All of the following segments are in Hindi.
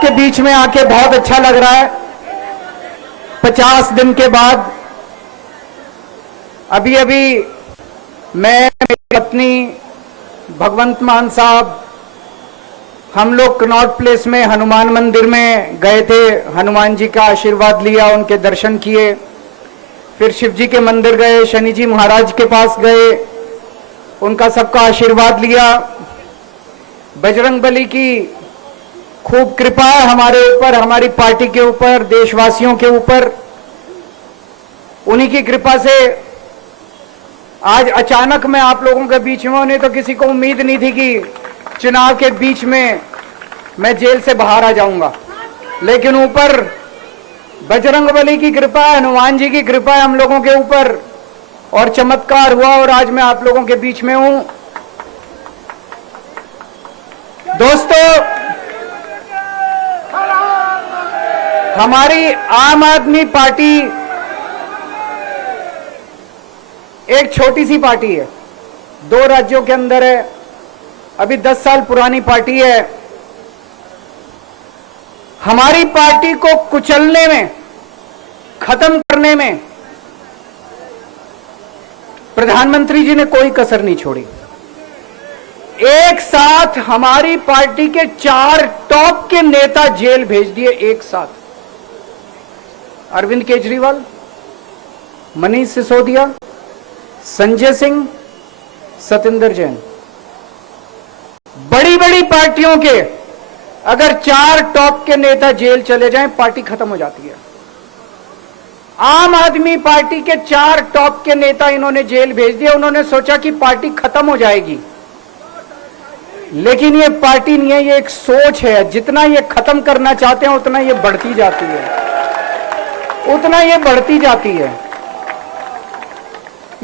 आपके बीच में आके बहुत अच्छा लग रहा है। 50 दिन के बाद अभी अभी मैं, मेरी पत्नी भगवंत मान साहब, हम लोग कनॉट प्लेस में हनुमान मंदिर में गए थे। हनुमान जी का आशीर्वाद लिया, उनके दर्शन किए, फिर शिव जी के मंदिर गए, शनि जी महाराज के पास गए, उनका सबका आशीर्वाद लिया। बजरंगबली की खूब कृपा है हमारे ऊपर, हमारी पार्टी के ऊपर, देशवासियों के ऊपर। उन्हीं की कृपा से आज अचानक मैं आप लोगों के बीच में, उन्हें तो किसी को उम्मीद नहीं थी कि चुनाव के बीच में मैं जेल से बाहर आ जाऊंगा, लेकिन ऊपर बजरंगबली की कृपा है, हनुमान जी की कृपा है हम लोगों के ऊपर, और चमत्कार हुआ और आज मैं आप लोगों के बीच में हूं। दोस्तों, हमारी आम आदमी पार्टी एक छोटी सी पार्टी है, 2 राज्यों के अंदर है, अभी 10 साल पुरानी पार्टी है। हमारी पार्टी को कुचलने में, खत्म करने में प्रधानमंत्री जी ने कोई कसर नहीं छोड़ी। एक साथ हमारी पार्टी के 4 टॉप के नेता जेल भेज दिए एक साथ। अरविंद केजरीवाल, मनीष सिसोदिया, संजय सिंह, सतिंदर जैन। बड़ी बड़ी पार्टियों के अगर 4 टॉप के नेता जेल चले जाएं, पार्टी खत्म हो जाती है। आम आदमी पार्टी के 4 टॉप के नेता इन्होंने जेल भेज दिया। उन्होंने सोचा कि पार्टी खत्म हो जाएगी, लेकिन ये पार्टी नहीं है, ये एक सोच है। जितना ये खत्म करना चाहते हैं उतना ये बढ़ती जाती है, उतना ये बढ़ती जाती है।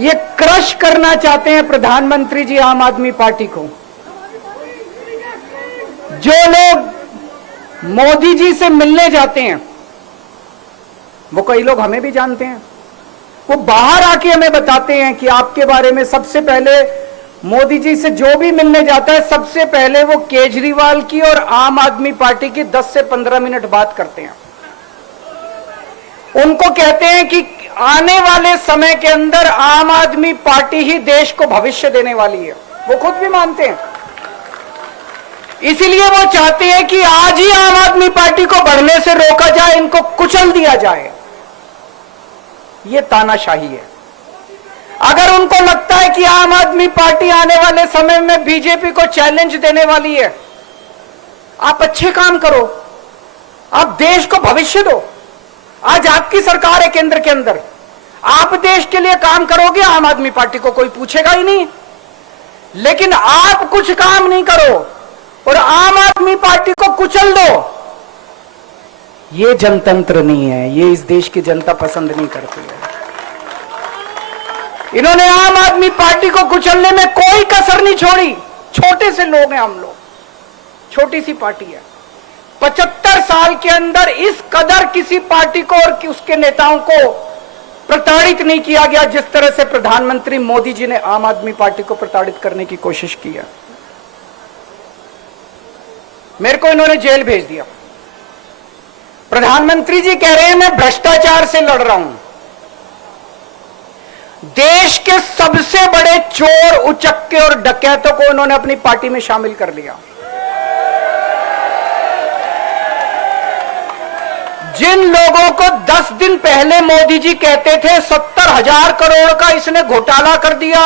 ये क्रश करना चाहते हैं प्रधानमंत्री जी आम आदमी पार्टी को। जो लोग मोदी जी से मिलने जाते हैं, वो कई लोग हमें भी जानते हैं, वो बाहर आके हमें बताते हैं कि आपके बारे में सबसे पहले मोदी जी से जो भी मिलने जाता है, सबसे पहले वो केजरीवाल की और आम आदमी पार्टी की 10 से 15 मिनट बात करते हैं। उनको कहते हैं कि आने वाले समय के अंदर आम आदमी पार्टी ही देश को भविष्य देने वाली है। वो खुद भी मानते हैं। इसीलिए वो चाहते हैं कि आज ही आम आदमी पार्टी को बढ़ने से रोका जाए, इनको कुचल दिया जाए। ये तानाशाही है। अगर उनको लगता है कि आम आदमी पार्टी आने वाले समय में बीजेपी को चैलेंज देने वाली है, आप अच्छे काम करो, आप देश को भविष्य दो। आज आपकी सरकार है केंद्र के अंदर, आप देश के लिए काम करोगे, आम आदमी पार्टी को कोई पूछेगा ही नहीं। लेकिन आप कुछ काम नहीं करो और आम आदमी पार्टी को कुचल दो, ये जनतंत्र नहीं है, ये इस देश की जनता पसंद नहीं करती है। इन्होंने आम आदमी पार्टी को कुचलने में कोई कसर नहीं छोड़ी। छोटे से लोग हैं हम लोग, छोटी सी पार्टी है। 75 साल के अंदर इस कदर किसी पार्टी को और उसके नेताओं को प्रताड़ित नहीं किया गया जिस तरह से प्रधानमंत्री मोदी जी ने आम आदमी पार्टी को प्रताड़ित करने की कोशिश की है। मेरे को इन्होंने जेल भेज दिया। प्रधानमंत्री जी कह रहे हैं मैं भ्रष्टाचार से लड़ रहा हूं। देश के सबसे बड़े चोर, उचक्के और डकैतों को उन्होंने अपनी पार्टी में शामिल कर लिया। जिन लोगों को 10 दिन पहले मोदी जी कहते थे 70,000 करोड़ का इसने घोटाला कर दिया,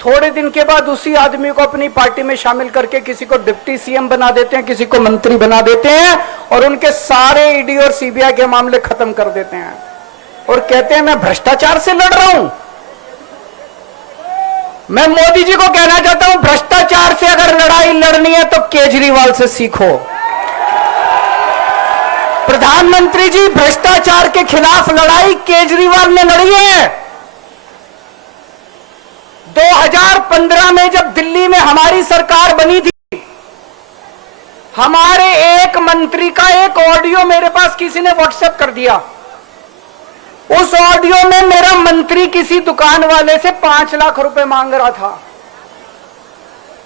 थोड़े दिन के बाद उसी आदमी को अपनी पार्टी में शामिल करके किसी को डिप्टी सीएम बना देते हैं, किसी को मंत्री बना देते हैं और उनके सारे ईडी और सीबीआई के मामले खत्म कर देते हैं और कहते हैं मैं भ्रष्टाचार से लड़ रहा हूं। मैं मोदी जी को कहना चाहता हूं, भ्रष्टाचार से अगर लड़ाई लड़नी है तो केजरीवाल से सीखो। प्रधानमंत्री जी, भ्रष्टाचार के खिलाफ लड़ाई केजरीवाल ने लड़ी है। 2015 में जब दिल्ली में हमारी सरकार बनी थी, हमारे एक मंत्री का एक ऑडियो मेरे पास किसी ने व्हाट्सएप कर दिया। उस ऑडियो में मेरा मंत्री किसी दुकान वाले से 5 लाख रुपए मांग रहा था।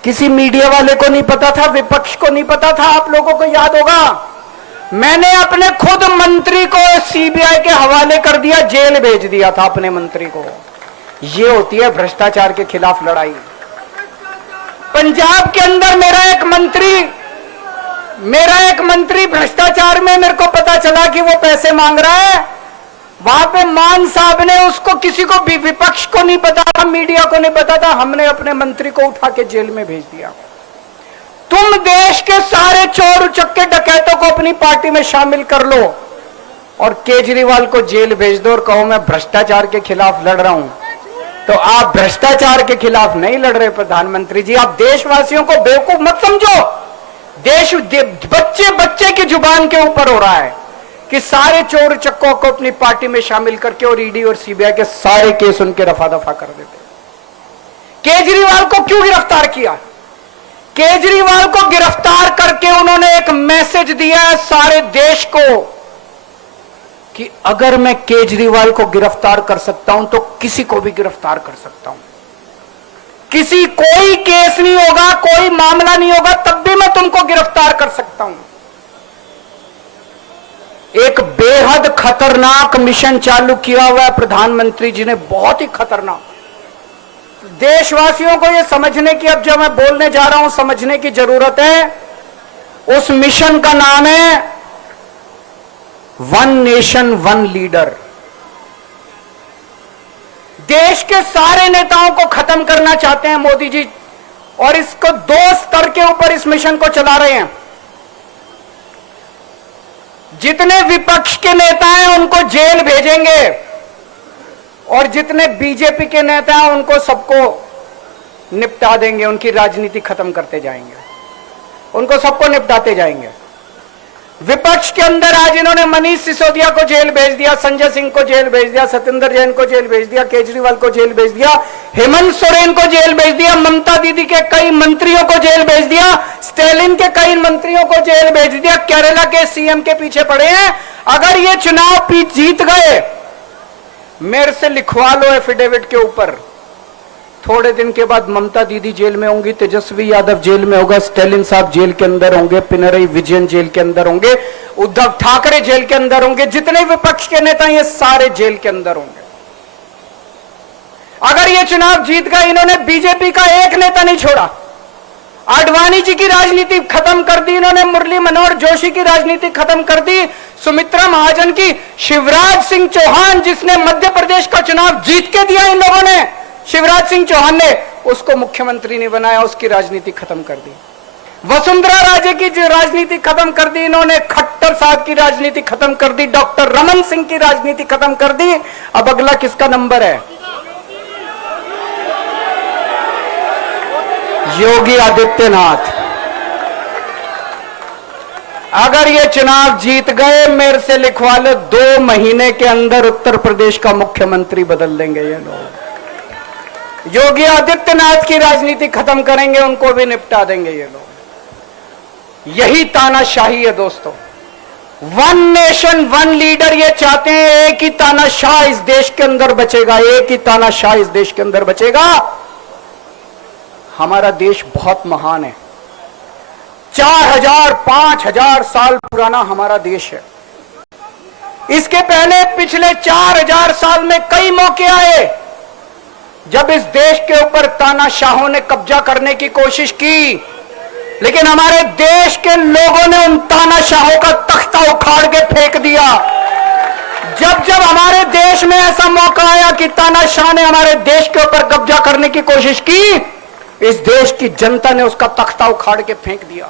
किसी मीडिया वाले को नहीं पता था, विपक्ष को नहीं पता था। आप लोगों को याद होगा, मैंने अपने खुद मंत्री को सीबीआई के हवाले कर दिया, जेल भेज दिया था अपने मंत्री को। ये होती है भ्रष्टाचार के खिलाफ लड़ाई। पंजाब के अंदर मेरा एक मंत्री भ्रष्टाचार में, मेरे को पता चला कि वो पैसे मांग रहा है। वहां पे मान साहब ने उसको, किसी को भी, विपक्ष को नहीं पता था, मीडिया को नहीं पता था, हमने अपने मंत्री को उठा के जेल में भेज दिया। तुम देश के सारे चोर उचक्के डकैतों को अपनी पार्टी में शामिल कर लो और केजरीवाल को जेल भेज दो और कहो मैं भ्रष्टाचार के खिलाफ लड़ रहा हूं, तो आप भ्रष्टाचार के खिलाफ नहीं लड़ रहे प्रधानमंत्री जी। आप देशवासियों को बेवकूफ मत समझो। देश बच्चे बच्चे की जुबान के ऊपर हो रहा है कि सारे चोर चक्कों को अपनी पार्टी में शामिल करके और ईडी और सीबीआई के सारे केस उनके रफा दफा कर देते। केजरीवाल को क्यों गिरफ्तार किया? केजरीवाल को गिरफ्तार करके उन्होंने एक मैसेज दिया है सारे देश को कि अगर मैं केजरीवाल को गिरफ्तार कर सकता हूं तो किसी को भी गिरफ्तार कर सकता हूं। कोई केस नहीं होगा, कोई मामला नहीं होगा, तब भी मैं तुमको गिरफ्तार कर सकता हूं। एक बेहद खतरनाक मिशन चालू किया हुआ है प्रधानमंत्री जी ने, बहुत ही खतरनाक। देशवासियों को यह समझने की, अब जो मैं बोलने जा रहा हूं, समझने की जरूरत है। उस मिशन का नाम है वन नेशन वन लीडर। देश के सारे नेताओं को खत्म करना चाहते हैं मोदी जी, और इसको 2 स्तर के ऊपर इस मिशन को चला रहे हैं। जितने विपक्ष के नेता हैं उनको जेल भेजेंगे और जितने बीजेपी के नेता हैं उनको सबको निपटा देंगे, उनकी राजनीति खत्म करते जाएंगे, उनको सबको निपटाते जाएंगे। विपक्ष के अंदर आज इन्होंने मनीष सिसोदिया को जेल भेज दिया, संजय सिंह को जेल भेज दिया, सत्येंद्र जैन को जेल भेज दिया, केजरीवाल को जेल भेज दिया, हेमंत सोरेन को जेल भेज दिया, ममता दीदी के कई मंत्रियों को जेल भेज दिया, स्टालिन के कई मंत्रियों को जेल भेज दिया, केरला के सीएम के पीछे पड़े हैं। अगर ये चुनाव जीत गए, मेरे से लिखवा लो एफिडेविट के ऊपर, थोड़े दिन के बाद ममता दीदी जेल में होंगी, तेजस्वी यादव जेल में होगा, स्टालिन साहब जेल के अंदर होंगे, पिनरई विजयन जेल के अंदर होंगे, उद्धव ठाकरे जेल के अंदर होंगे, जितने विपक्ष के नेता ये सारे जेल के अंदर होंगे। अगर ये चुनाव जीत गए, इन्होंने बीजेपी का एक नेता नहीं छोड़ा। आडवाणी जी की राजनीति खत्म कर दी इन्होंने, मुरली मनोहर जोशी की राजनीति खत्म कर दी, सुमित्रा महाजन की, शिवराज सिंह चौहान जिसने मध्य प्रदेश का चुनाव जीत के दिया इन लोगों ने, शिवराज सिंह चौहान ने उसको मुख्यमंत्री नहीं बनाया, उसकी राजनीति खत्म कर दी। वसुंधरा राजे की राजनीति खत्म कर दी इन्होंने, खट्टर साहब की राजनीति खत्म कर दी, डॉक्टर रमन सिंह की राजनीति खत्म कर दी। अब अगला किसका नंबर है? योगी आदित्यनाथ। अगर ये चुनाव जीत गए, मेरे से लिखवा लो, 2 महीने के अंदर उत्तर प्रदेश का मुख्यमंत्री बदल देंगे ये लोग। योगी आदित्यनाथ की राजनीति खत्म करेंगे, उनको भी निपटा देंगे ये लोग। यही तानाशाही है दोस्तों। वन नेशन वन लीडर ये चाहते हैं, एक ही तानाशाह इस देश के अंदर बचेगा, एक ही तानाशाह इस देश के अंदर बचेगा। हमारा देश बहुत महान है, 4000 5000 साल पुराना हमारा देश है। इसके पहले पिछले 4000 साल में कई मौके आए जब इस देश के ऊपर तानाशाहों ने कब्जा करने की कोशिश की, लेकिन हमारे देश के लोगों ने उन तानाशाहों का तख्ता उखाड़ के फेंक दिया। जब जब हमारे देश में ऐसा मौका आया कि तानाशाह ने हमारे देश के ऊपर कब्जा करने की कोशिश की, इस देश की जनता ने उसका तख्ता उखाड़ के फेंक दिया।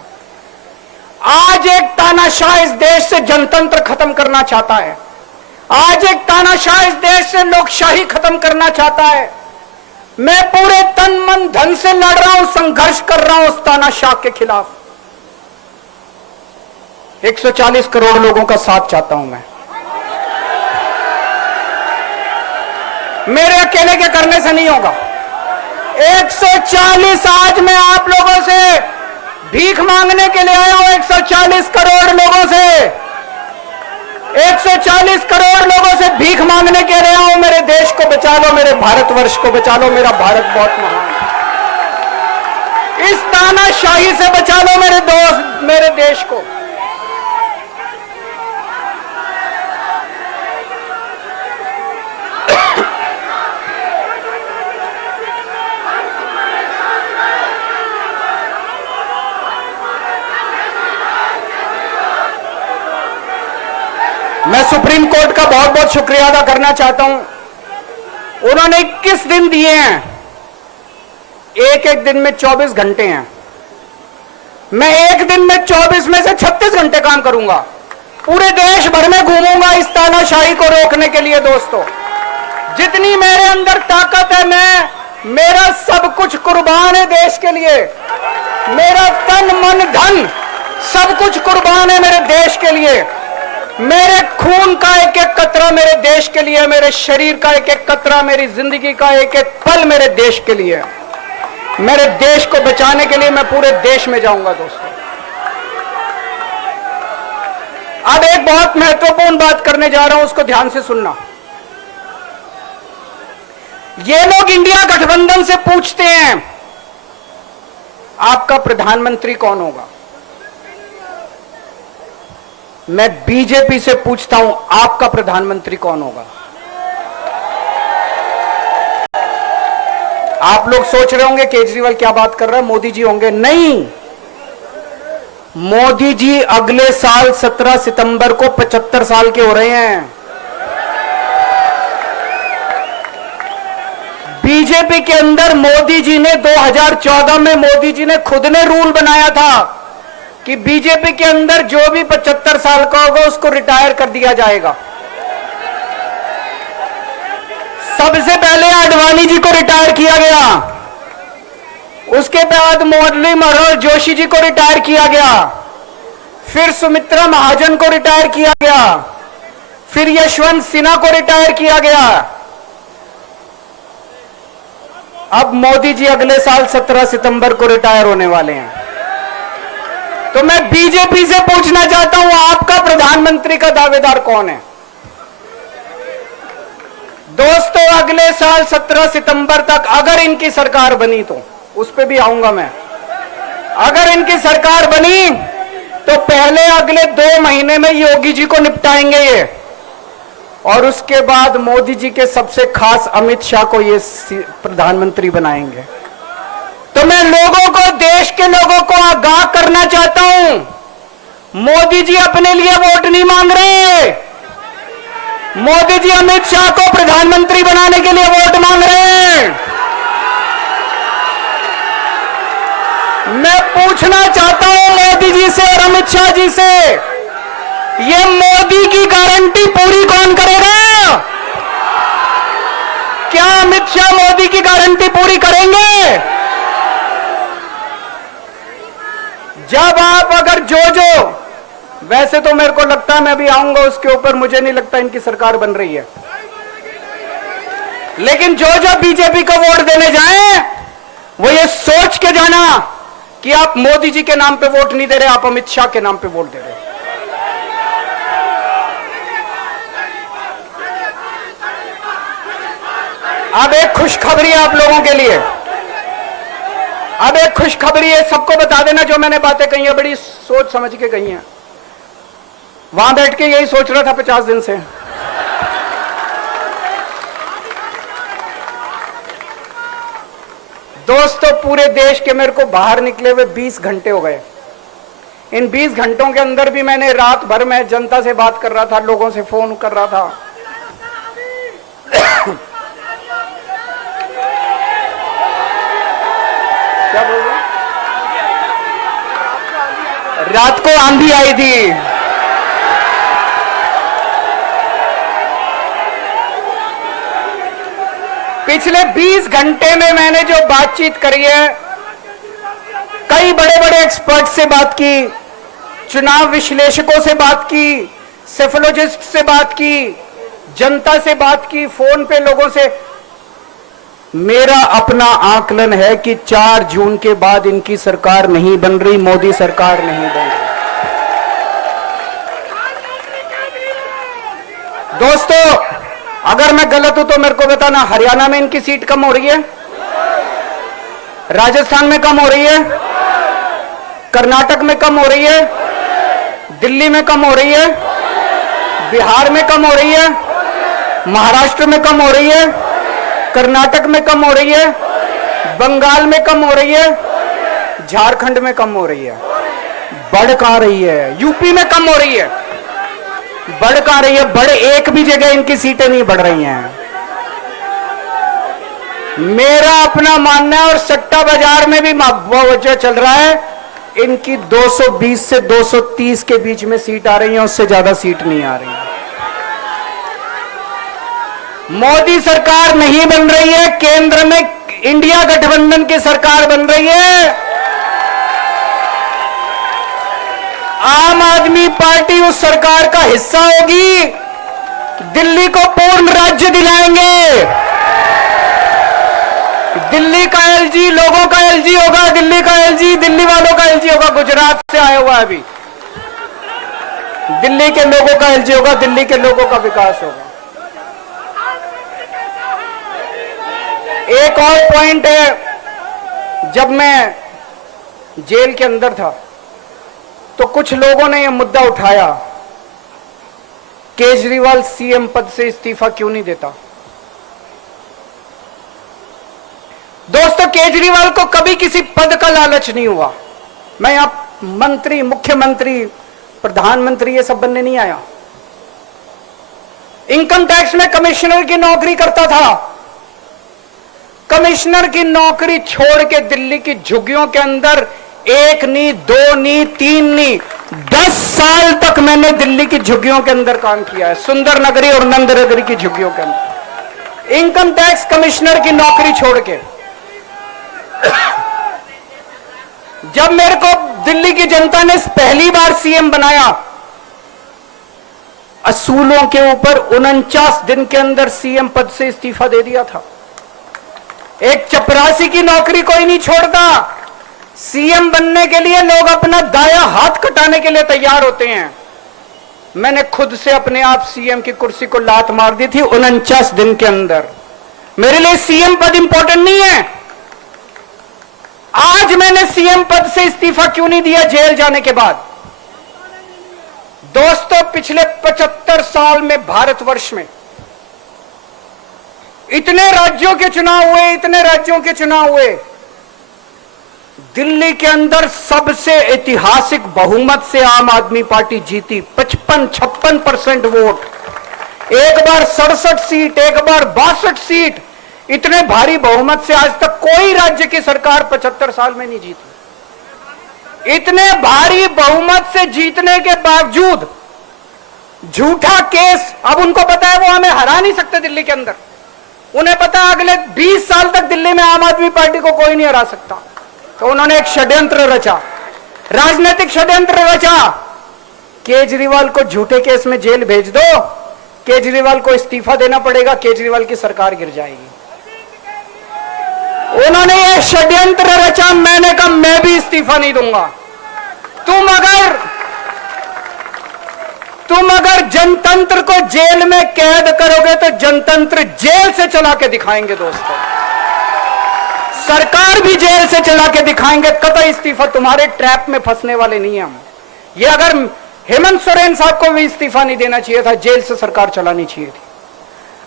आज एक तानाशाह इस देश से जनतंत्र खत्म करना चाहता है, आज एक तानाशाह इस देश से लोकशाही खत्म करना चाहता है। मैं पूरे तन मन धन से लड़ रहा हूं, संघर्ष कर रहा हूं उस तानाशाह के खिलाफ। 140 करोड़ लोगों का साथ चाहता हूं मैं। मेरे अकेले के करने से नहीं होगा। 140 आज मैं आप लोगों से भीख मांगने के लिए आया हूं, 140 करोड़ लोगों से, 140 करोड़ लोगों से भीख मांगने के लिए आया हूं। मेरे देश को बचा लो, मेरे भारतवर्ष को बचा लो, मेरा भारत बहुत महान है। इस तानाशाही से बचा लो मेरे दोस्त, मेरे देश को। मैं सुप्रीम कोर्ट का बहुत बहुत शुक्रिया अदा करना चाहता हूं। उन्होंने 21 दिन दिए हैं, एक एक दिन में 24 घंटे हैं। मैं एक दिन में 24 में से 36 घंटे काम करूंगा, पूरे देश भर में घूमूंगा इस तानाशाही को रोकने के लिए। दोस्तों, जितनी मेरे अंदर ताकत है, मेरा सब कुछ कुर्बान है देश के लिए। मेरा तन मन धन सब कुछ कुर्बान है मेरे देश के लिए। मेरे खून का एक एक कतरा मेरे देश के लिए, मेरे शरीर का एक एक कतरा, मेरी जिंदगी का एक एक पल मेरे देश के लिए। मेरे देश को बचाने के लिए मैं पूरे देश में जाऊंगा। दोस्तों, अब एक बहुत महत्वपूर्ण बात करने जा रहा हूं, उसको ध्यान से सुनना। ये लोग इंडिया गठबंधन से पूछते हैं आपका प्रधानमंत्री कौन होगा। मैं बीजेपी से पूछता हूं आपका प्रधानमंत्री कौन होगा। आप लोग सोच रहे होंगे केजरीवाल क्या बात कर रहा है, मोदी जी होंगे। नहीं, मोदी जी अगले साल 17 सितंबर को 75 साल के हो रहे हैं। बीजेपी के अंदर मोदी जी ने 2014 में मोदी जी ने खुद ने रूल बनाया था कि बीजेपी के अंदर जो भी 75 साल का होगा उसको रिटायर कर दिया जाएगा। सबसे पहले आडवाणी जी को रिटायर किया गया, उसके बाद मुरली मनोहर जोशी जी को रिटायर किया गया, फिर सुमित्रा महाजन को रिटायर किया गया, फिर यशवंत सिन्हा को रिटायर किया गया। अब मोदी जी अगले साल 17 सितंबर को रिटायर होने वाले हैं। तो मैं बीजेपी से पूछना चाहता हूं आपका प्रधानमंत्री का दावेदार कौन है। दोस्तों, अगले साल 17 सितंबर तक अगर इनकी सरकार बनी, तो उस पर भी आऊंगा मैं। अगर इनकी सरकार बनी तो पहले अगले 2 महीने में योगी जी को निपटाएंगे ये, और उसके बाद मोदी जी के सबसे खास अमित शाह को ये प्रधानमंत्री बनाएंगे। तो मैं लोगों को, देश के लोगों को आगाह करना चाहता हूं, मोदी जी अपने लिए वोट नहीं मांग रहे। मोदी जी अमित शाह को प्रधानमंत्री बनाने के लिए वोट मांग रहे हैं। मैं पूछना चाहता हूं मोदी जी से और अमित शाह जी से, ये मोदी की गारंटी पूरी कौन करेगा? क्या अमित शाह मोदी की गारंटी पूरी करेंगे? जब आप अगर जो वैसे तो मेरे को लगता है, मैं भी आऊंगा उसके ऊपर, मुझे नहीं लगता इनकी सरकार बन रही है, लेकिन जो बीजेपी को वोट देने जाएं वो ये सोच के जाना कि आप मोदी जी के नाम पे वोट नहीं दे रहे, आप अमित शाह के नाम पे वोट दे रहे। अब एक खुशखबरी है आप लोगों के लिए, अब एक खुशखबरी है, सबको बता देना जो मैंने बातें कही है बड़ी सोच समझ के कही हैं। वहां बैठ के यही सोच रहा था 50 दिन से। दोस्तों, पूरे देश के मेरे को बाहर निकले हुए 20 घंटे हो गए। इन 20 घंटों के अंदर भी मैंने रात भर में जनता से बात कर रहा था, लोगों से फोन कर रहा था। क्या बोल रहे? रात को आंधी आई थी। पिछले 20 घंटे में मैंने जो बातचीत करी है, कई बड़े बड़े एक्सपर्ट से बात की, चुनाव विश्लेषकों से बात की, सेफोलॉजिस्ट से बात की, जनता से बात की, फोन पे लोगों से। मेरा अपना आकलन है कि 4 जून के बाद इनकी सरकार नहीं बन रही, मोदी सरकार नहीं बन रही। दोस्तों, अगर मैं गलत हूं तो मेरे को बताना, हरियाणा में इनकी सीट कम हो रही है, राजस्थान में कम हो रही है, कर्नाटक में कम हो रही है, दिल्ली में कम हो रही है, बिहार में कम हो रही है, महाराष्ट्र में कम हो रही है, कर्नाटक में कम हो रही है, बंगाल में कम हो रही है, झारखंड में कम हो रही है। बढ़ कहां रही है? यूपी में कम हो रही है, बढ़ कहां रही है? बढ़ एक भी जगह इनकी सीटें नहीं बढ़ रही हैं। मेरा अपना मानना है, और सट्टा बाजार में भी वजह चल रहा है, इनकी 220 से 230 के बीच में सीट आ रही है, उससे ज्यादा सीट नहीं आ रही है। मोदी सरकार नहीं बन रही है, केंद्र में इंडिया गठबंधन की सरकार बन रही है। आम आदमी पार्टी उस सरकार का हिस्सा होगी, दिल्ली को पूर्ण राज्य दिलाएंगे। दिल्ली का एलजी लोगों का एलजी होगा, दिल्ली का एलजी दिल्ली वालों का एलजी होगा। गुजरात से आया हुआ है अभी, दिल्ली के लोगों का एलजी होगा, दिल्ली के लोगों का विकास होगा। एक और पॉइंट है, जब मैं जेल के अंदर था तो कुछ लोगों ने यह मुद्दा उठाया, केजरीवाल सीएम पद से इस्तीफा क्यों नहीं देता। दोस्तों, केजरीवाल को कभी किसी पद का लालच नहीं हुआ। मैं यहां मंत्री, मुख्यमंत्री, प्रधानमंत्री ये सब बनने नहीं आया। इनकम टैक्स में कमिश्नर की नौकरी करता था। कमिश्नर की नौकरी छोड़ के दिल्ली की झुग्गियों के अंदर एक नहीं, दो नहीं, तीन नहीं, 10 साल तक मैंने दिल्ली की झुग्गियों के अंदर काम किया है, सुंदर नगरी और नंद नगरी की झुग्गियों के अंदर, इनकम टैक्स कमिश्नर की नौकरी छोड़ के। जब मेरे को दिल्ली की जनता ने पहली बार सीएम बनाया, असूलों के ऊपर 49 दिन के अंदर सीएम पद से इस्तीफा दे दिया था। एक चपरासी की नौकरी कोई नहीं छोड़ता। सीएम बनने के लिए लोग अपना दाया हाथ कटाने के लिए तैयार होते हैं। मैंने खुद से अपने आप सीएम की कुर्सी को लात मार दी थी 49 दिन के अंदर। मेरे लिए सीएम पद इंपॉर्टेंट नहीं है। आज मैंने सीएम पद से इस्तीफा क्यों नहीं दिया जेल जाने के बाद? दोस्तों, पिछले 75 साल में भारतवर्ष में इतने राज्यों के चुनाव हुए, इतने राज्यों के चुनाव हुए, दिल्ली के अंदर सबसे ऐतिहासिक बहुमत से आम आदमी पार्टी जीती, 55-56% वोट। एक बार 67 सीट, एक बार 62 सीट, इतने भारी बहुमत से आज तक कोई राज्य की सरकार 75 साल में नहीं जीती। इतने भारी बहुमत से जीतने के बावजूद झूठा केस, अब उनको पता है वो हमें हरा नहीं सकते दिल्ली के अंदर। उन्हें पता है अगले 20 साल तक दिल्ली में आम आदमी पार्टी को कोई नहीं हरा सकता। तो उन्होंने एक षड्यंत्र रचा, राजनीतिक षड्यंत्र रचा। केजरीवाल को झूठे केस में जेल भेज दो, केजरीवाल को इस्तीफा देना पड़ेगा, केजरीवाल की सरकार गिर जाएगी। उन्होंने ये षड्यंत्र रचा। मैंने कहा मैं भी इस्तीफा नहीं दूंगा। तुम अगर जनतंत्र को जेल में कैद करोगे तो जनतंत्र जेल से चला के दिखाएंगे। दोस्तों, सरकार भी जेल से चला के दिखाएंगे। कतई इस्तीफा, तुम्हारे ट्रैप में फंसने वाले नहीं हैं हम। ये अगर हेमंत सोरेन साहब को भी इस्तीफा नहीं देना चाहिए था, जेल से सरकार चलानी चाहिए थी।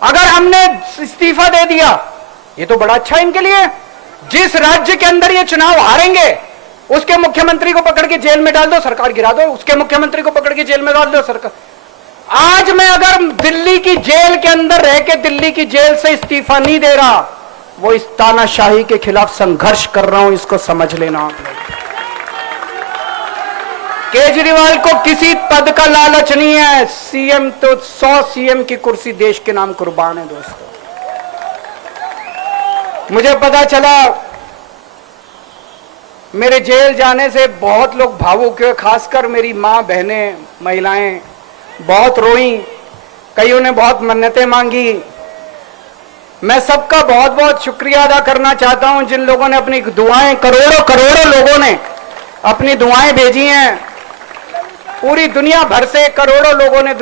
अगर हमने इस्तीफा दे दिया, ये तो बड़ा अच्छा है इनके लिए। जिस राज्य के अंदर ये चुनाव हारेंगे उसके मुख्यमंत्री को पकड़ के जेल में डाल दो, सरकार गिरा दो। उसके मुख्यमंत्री को पकड़ के जेल में डाल दो, सरकार। आज मैं अगर दिल्ली की जेल के अंदर रह के दिल्ली की जेल से इस्तीफा नहीं दे रहा, वो इस तानाशाही के खिलाफ संघर्ष कर रहा हूं, इसको समझ लेना आप लोग। केजरीवाल को किसी पद का लालच नहीं है। सीएम तो 100 सीएम की कुर्सी देश के नाम कुर्बान है। दोस्तों, मुझे पता चला मेरे जेल जाने से बहुत लोग भावुक हुए, खासकर मेरी मां, बहनें, महिलाएं बहुत रोईं, कईयों ने बहुत मन्नतें मांगी। मैं सबका बहुत बहुत शुक्रिया अदा करना चाहता हूं जिन लोगों ने अपनी दुआएं, करोड़ों लोगों ने अपनी दुआएं भेजी हैं। पूरी दुनिया भर से करोड़ों लोगों ने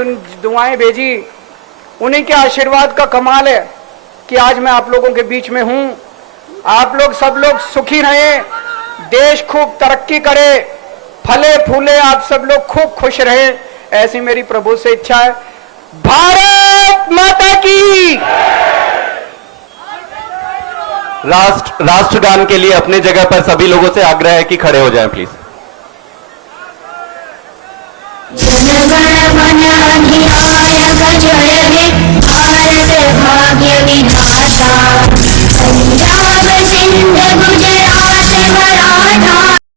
दुआएं भेजी। उन्हीं के आशीर्वाद का कमाल है कि आज मैं आप लोगों के बीच में हूं। आप लोग सब लोग सुखी रहें, देश खूब तरक्की करे, फले फूले, आप सब लोग खूब खुश रहे, ऐसी मेरी प्रभु से इच्छा है। भारत माता की। राष्ट्रगान के लिए अपने जगह पर सभी लोगों से आग्रह है कि खड़े हो जाएं प्लीज।